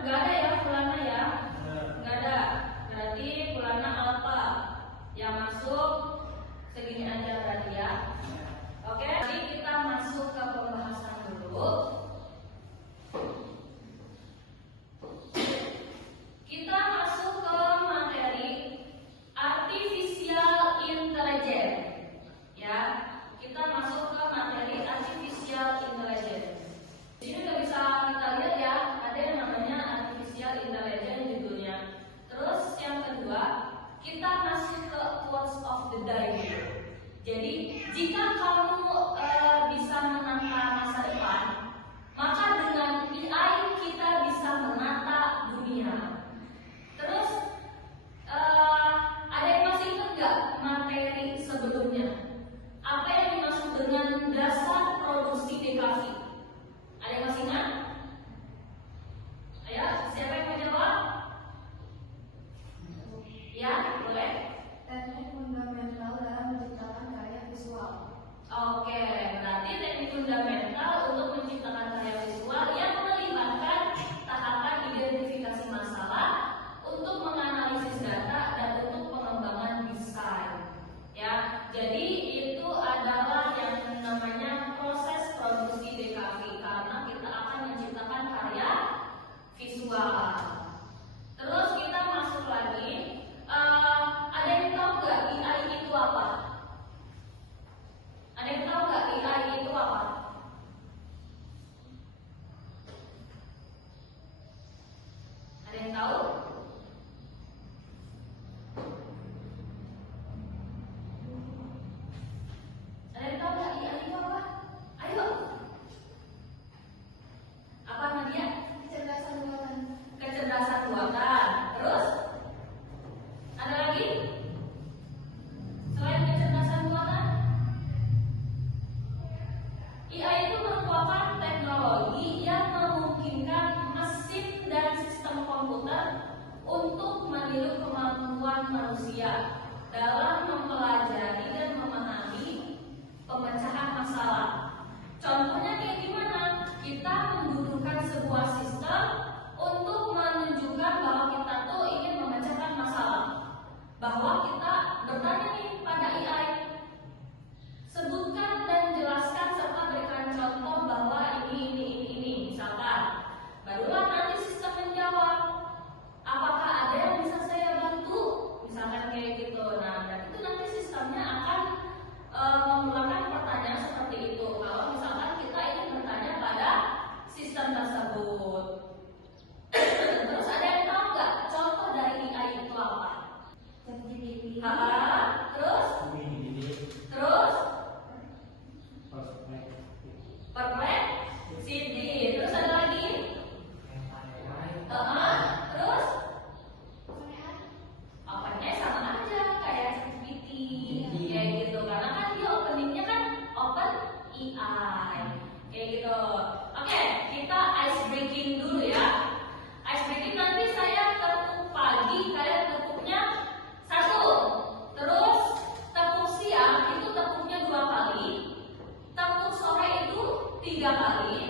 nggak ada ya fulana ya? Nggak ada. Berarti fulana alfa yang masuk segini aja berarti ya. Oke, jadi kita masuk ke pembahasan dulu. Kita masuk ke materi artificial intelligence. Ya, kita masuk ke materi artificial intelligence. Di sini udah bisa kita lihat ya, ada yang namanya artificial intelligence judulnya. Terus yang kedua, kita masuk ke quotes of the day. Jadi, jika kamu bisa menata masa depan, maka dengan AI kita bisa menata dunia. Terus, ada yang masih ingat nggak materi sebelumnya? Apa yang dimaksud dengan dasar produksi DKV? Ada yang masih ingat? Ayo, siapa yang mau jawab? Ya, boleh. Teknik fundamental dalam menciptakan karya visual. Oke, berarti teknik fundamental untuk menciptakan karya visual yang melibatkan tahapan identifikasi masalah, untuk menganalisis data, dan untuk pengembangan desain. Ya, jadi itu adalah yang namanya proses produksi DKV karena kita akan menciptakan karya visual. Terus kita masuk lagi. Ada yang tahu nggak AI itu apa? Ada yang tahu nggak AI itu apa? Ada yang tahu? Ada yang tahu nggak AI itu apa? Ayo. Apa Nadia? Kecerdasan buatan. Kecerdasan buatan. Terus? Ada lagi? Selain kecerdasan buatan? AI itu merupakan teknologi yang memungkinkan mesin dan sistem komputer untuk meniru kemampuan manusia dalam mempelajari dan memahami pemecahan masalah. Contohnya kayak gimana? Kita membutuhkan sebuah sistem untuk menunjukkan bahwa kita tuh ingin memecahkan masalah. Bahwa kita bertanya nih pada AI, sebutkan dan jelaskan serta berikan contoh bahwa ini misalkan. Barulah nanti sistem menjawab, apakah ada yang bisa saya bantu? Misalkan kayak gitu. Nah, berarti itu nanti sistemnya akan memulakan pertanyaan seperti itu. Kalau misalkan kita ingin bertanya pada sistem tersebut. Terus ada yang tahu nggak contoh dari AI itu apa? ChatGPT. Terus Perplexity. Terus ada lagi? Terus opennya sama aja kayak ChatGPT kayak gitu, karena kan dia openingnya kan open AI kayak gitu. Oke, kita ice breaking dulu ya. Ice breaking nanti saya tepuk pagi, kalian tepuknya 1. Terus tepuk siang itu tepuknya 2 kali. Tepuk sore itu 3 kali.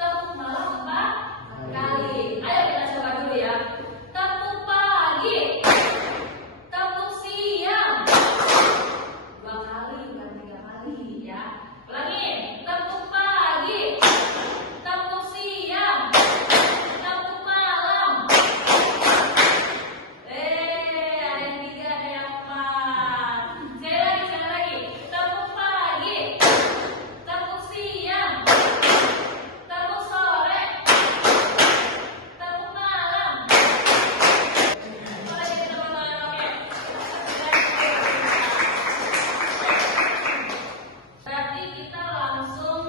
Tepuk malam 4 kali. Ayo kita coba dulu ya. Tepuk pagi. Tepuk siang 2 kali, bukan 3 kali ya. Ulangi. Tepuk pagi. Tepuk siang. Tepuk malam. Ada yang 3, ada yang 4. Sekali lagi. Tepuk pagi. Tepuk siang. Tepuk sore. Tepuk malam. Oke, teman-teman, oke. Berarti kita langsung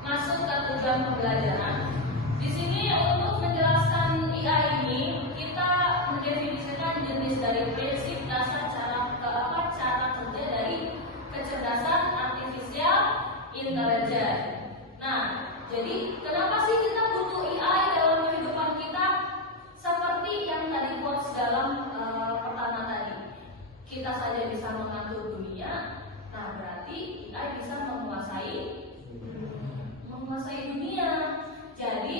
masuk ke tujuan pembelajaran. Di sini untuk menjelaskan AI ini, kita mendefinisikan jenis dari prinsip dasar cara kerja dari kecerdasan artificial intelligence. Nah, jadi kenapa sih kita butuh AI dalam kehidupan kita? Seperti yang tadi quotes dalam pertama tadi, kita saja bisa mengatur dunia. Nah, berarti AI bisa menguasai dunia. Jadi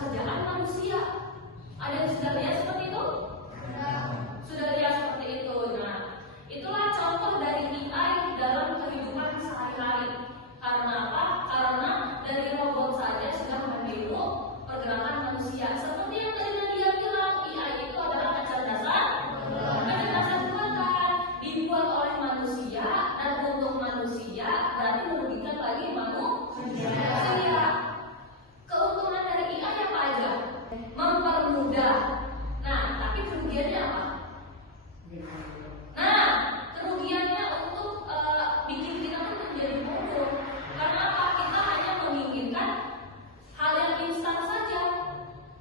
pekerjaan manusia. Ada yang sudah lihat seperti itu? Sudah lihat seperti itu. Nah, itulah contoh dari AI dalam kehidupan sehari-hari. Karena apa? Karena dari robot saja sudah meniru pergerakan manusia. Seperti yang tadi Nadia bilang, AI itu adalah kecerdasan buatan, dibuat oleh manusia dan untuk manusia, berarti merugikan lagi manusia. Keuntungan dari AI apa aja? Mempermudah. Nah, tapi kerugiannya apa? Nah, kerugiannya untuk bikin kita menjadi bodoh. Karena apa? Kita hanya menginginkan hal yang instan saja.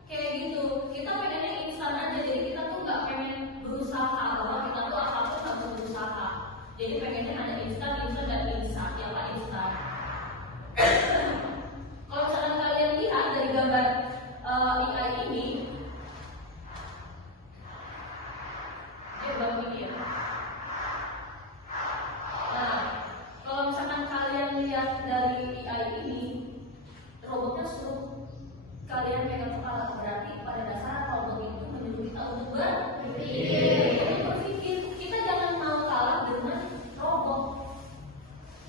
Kayak gitu. Kita pengennya instan aja. Jadi kita tuh nggak pengen berusaha. Bahwa kita tuh apapun harus berusaha. Jadi pengennya hanya instan dan instan. Ya Pak, instan. Kalau misalkan kalian lihat dari gambar AI ini, dia bagus ini ya. Nah, kalau misalkan kalian lihat dari AI ini, robotnya suruh kalian pegang kepala, berarti pada dasar robot itu menyuruh kita untuk berpikir. Kita jangan mau kalah dengan robot.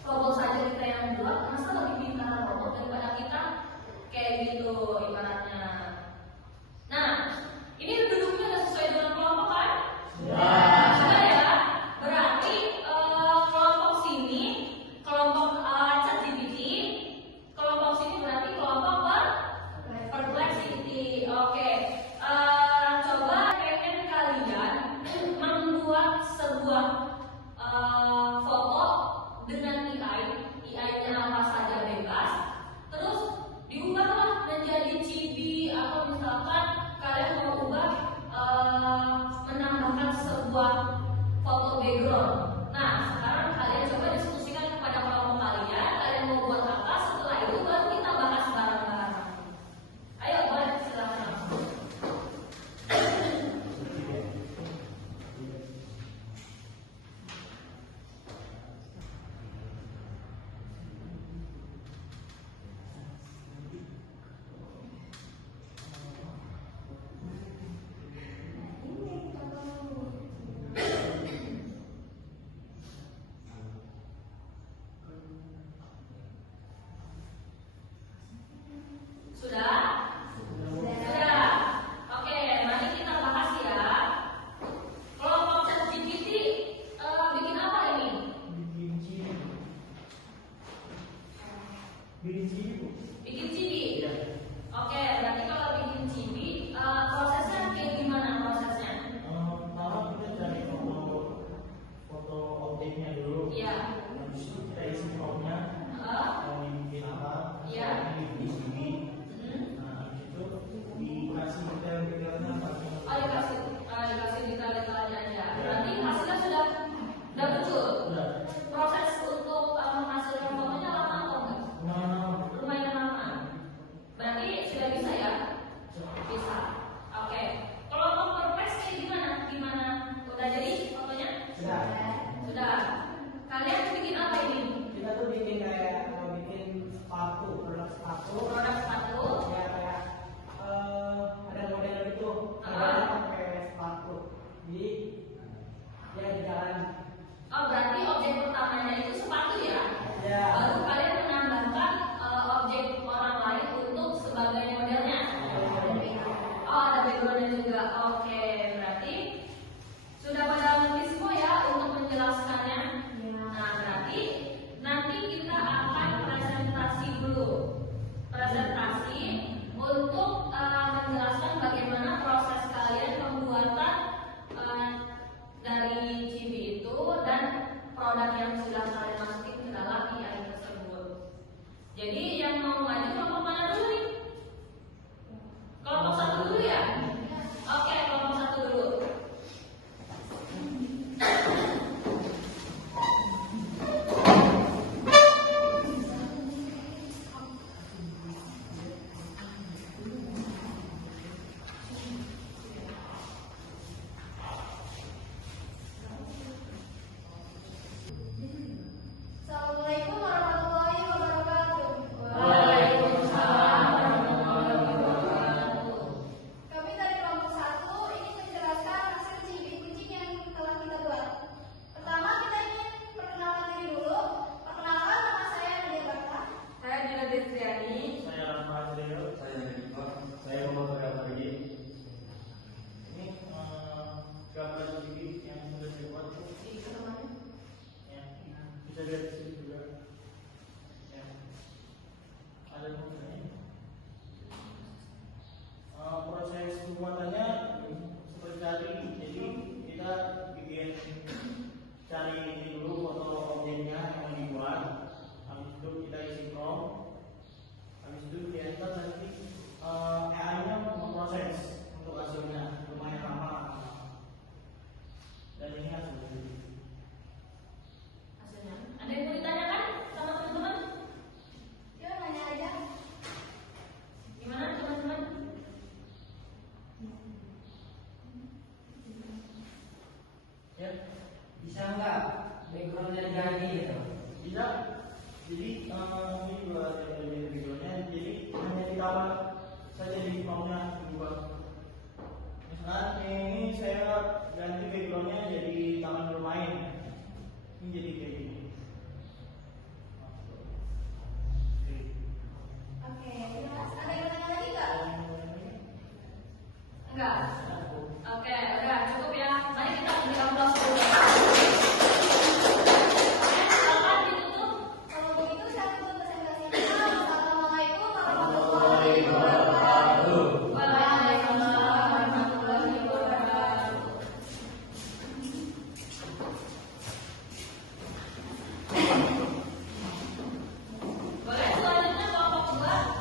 Robot saja kita yang buat, masa lebih pintar robot daripada kita? Kayak gitu ibaratnya. Nah, ini duduknya nggak sesuai dengan kelompok kan? Sudah ya. Berarti kelompok sini, kelompok ChatGPT, kelompok sini berarti kelompok Perplexity. Oke. Coba pengen kalian membuat sebuah foto dengan AI. AI-nya apa saja bebas. Terus diubahlah menjadi chibi atau misalkan kalian mau ubah menambahkan sebuah foto background. Nah, sekarang kalian coba diskusikan kepada kelompok kalian. Kalian mau buat apa? Setelah itu baru kita bahas bareng-bareng. Ayo, boleh silakan. Sudah? Sudah. Oke, mari kita bahas ya. Kelompok ChatGPT bikin apa ini? Bikin chibi. Oke, berarti kalau bikin chibi, prosesnya kayak gimana prosesnya? Pertama kita cari foto objeknya dulu. Iya. Habis itu kita isi formnya. Mau dibikin apa? Iya. Di sini. Nah, habis itu dikasih detail-detailnya. Oh, dikasih detail-detailnya aja. Berarti hasilnya sudah muncul. Sudah. Proses untuk menghasilkan fotonya lama atau enggak? Lumayan. Lumayan lama. Berarti sudah bisa ya? Bisa. Oke. hanya ditambah saja di formnya berubah. Misalkan ini saya ganti backgroundnya jadi taman bermain, ini jadi kayak gini. Oke, terus ada yang tanya lagi nggak? Enggak. Oke, udah cukup ya. Mari kita berikan aplaus dulu. Oke, silakan ditutup. Kalau begitu saya tutup presentasinya. Assalamualaikum warahmatullahi wabarakatuh. Waalaikumsalam warahmatullahi wabarakatuh. Boleh selanjutnya kelompok 2.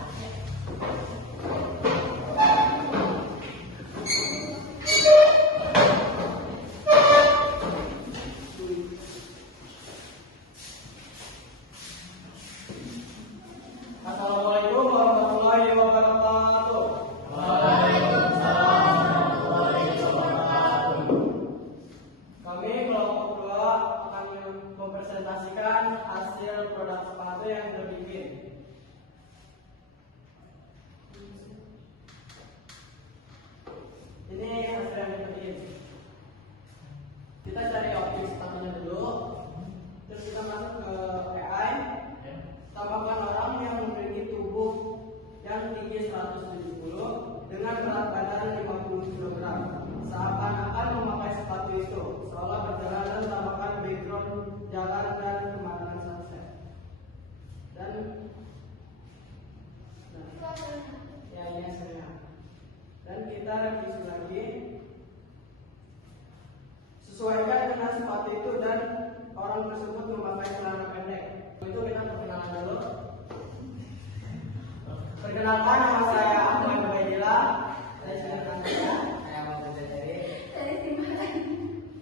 Assalamualaikum warahmatullahi wabarakatuh. Kami kelompok 2 akan mempresentasikan hasil produk sepatu yang terbikin. Ini hasil yang terbikin. Kita cari objek sepatunya dulu, terus kita masuk ke AI. Tambahkan orang yang memiliki tubuh yang tinggi 170 dengan berat badan 50 kg. Seakan-akan memakai sepatu itu, seolah berjalan dan tambahkan background jalan dan pemandangan sunset. Dan ya ini hasilnya. Dan kita revisi lagi. Sesuaikan dengan sepatu itu dan orang tersebut memakai celana pendek. Itu kita perkenalan dulu. Perkenalkan, nama saya Ahmad Ubaidillah. Saya sudah saya mau belajar. Saya Timbalan.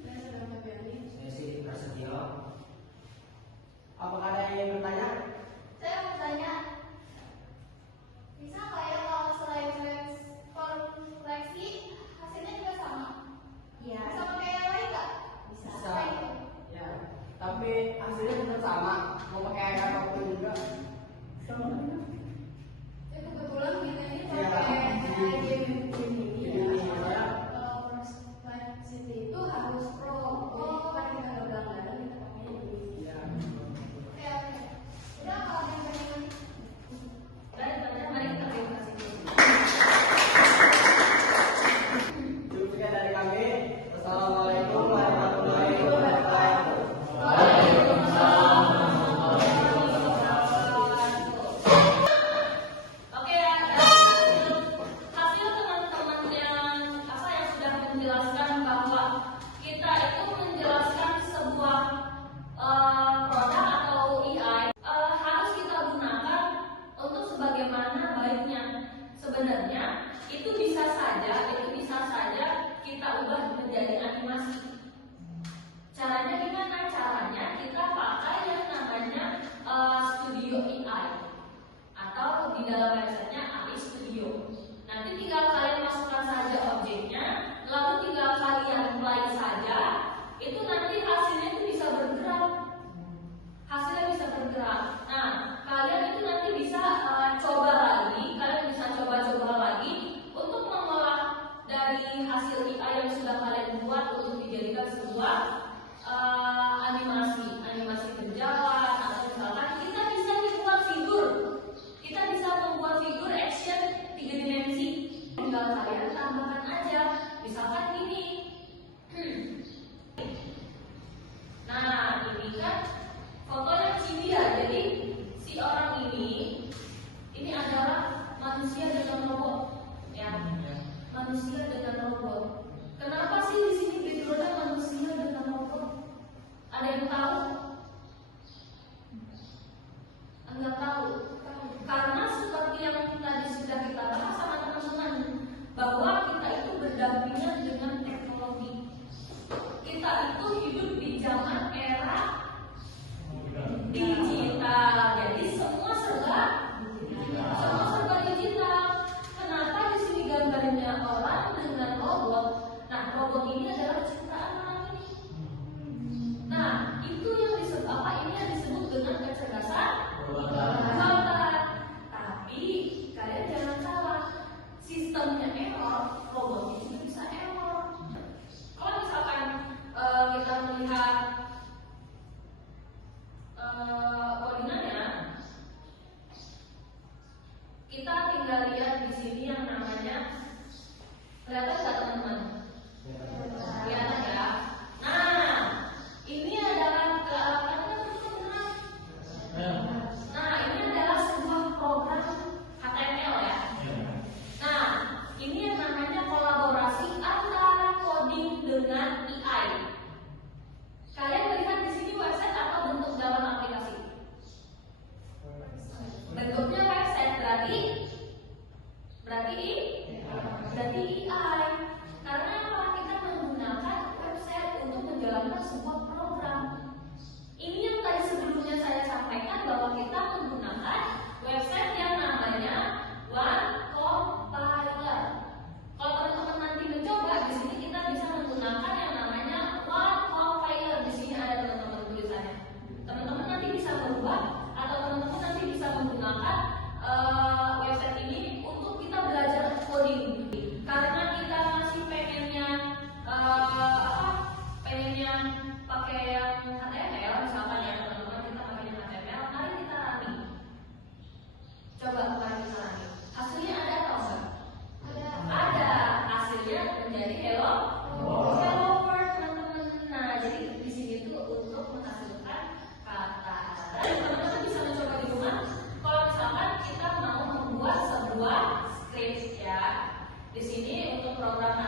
Saya sudah Febriani. Saya Siti Prasetyo. Apakah ada yang ingin bertanya? Saya mau tanya, bisa nggak ya kalau selain koleksi hasilnya juga sama? Iya. Bisa pakai yang lain nggak? Bisa. Selain itu. Ya, tapi hasilnya tetap sama. Mau pakai apapun juga. Ya kebetulan kita ini Iya. pakai game ini Jadi, ya. ya. Kalau Smart City itu harus pro. Oh, kan kita nggak berlangganan kita pakainya ini. Ya. Oke, oke. Udah kalau ada yang pengen Mari kita berikan kasih. Cukup sekian dari kami. Wassalamualaikum warahmatullahi wabarakatuh. Oke ya, hasil teman-teman yang sudah menjelaskan bahwa kita itu menjelaskan sebuah produk atau AI harus kita gunakan untuk sebagaimana baiknya. Sebenarnya itu bisa saja kita ubah menjadi animasi. Caranya gimana? Caranya kita pakai yang namanya Studio AI atau di dalam websitenya AI Studio. Nanti tinggal kalian masukkan saja objeknya, lalu tinggal kalian play saja. Itu nanti hasilnya itu bisa bergerak. Hasilnya bisa bergerak. Nah, kalian itu nanti bisa coba lagi. Kalian bisa coba-coba lagi untuk mengolah dari hasil AI yang sudah kalian buat untuk dijadikan sebuah animasi berjalan, atau misalkan kita bisa membuat figur. Kita bisa membuat figur action 3 dimensi. Tinggal kalian tambahkan aja. Misalkan ini. Nah, ini kan fotonya Cibi ya. Jadi si orang ini adalah manusia dengan robot. Ya. Manusia dengan robot. Kenapa sih di sini backgroundnya manusia dengan robot? Ada yang tahu? Enggak tahu. Karena seperti yang tadi sudah kita bahas sama teman-teman, bahwa kita itu berdampingan dengan teknologi. Kita itu hidup di zaman era digital. Jadi semua serba digital. Kenapa di sini gambarnya orang dengan robot? Nah, robot ini adalah ciptaan orang ini. Nah, itu yang tinggal lihat di sini yang namanya, kelihatan nggak teman-teman? Kelihatan ya. Nah, ini adalah ini adalah sebuah program HTML ya. Nah, ini yang namanya kolaborasi antara coding dengan AI. Kalian melihat di sini website atau bentuk dalam aplikasi? Bentuknya website berarti AI. Karena apa? Kita menggunakan website untuk menjalankan sebuah program. Ini yang tadi sebelumnya saya sampaikan bahwa kita menggunakan website yang namanya OneCompiler. Kalau teman-teman nanti mencoba, di sini kita bisa menggunakan yang namanya OneCompiler. Di sini ada teman-teman tulisannya. Teman-teman nanti bisa berubah atau teman-teman nanti bisa menggunakan website ini untuk kita belajar coding. Karena kita masih pengennya pakai yang HTML, misalkan ya teman-teman, kita pakai yang HTML, mari kita running. Coba mari kita running. Hasilnya ada atau enggak? Ada. Hasilnya menjadi hello world, teman-teman. Nah, jadi di sini tuh untuk menghasilkan kata. Dan teman-teman bisa mencoba di rumah. Kalau misalkan kita mau membuat sebuah script ya, di sini untuk program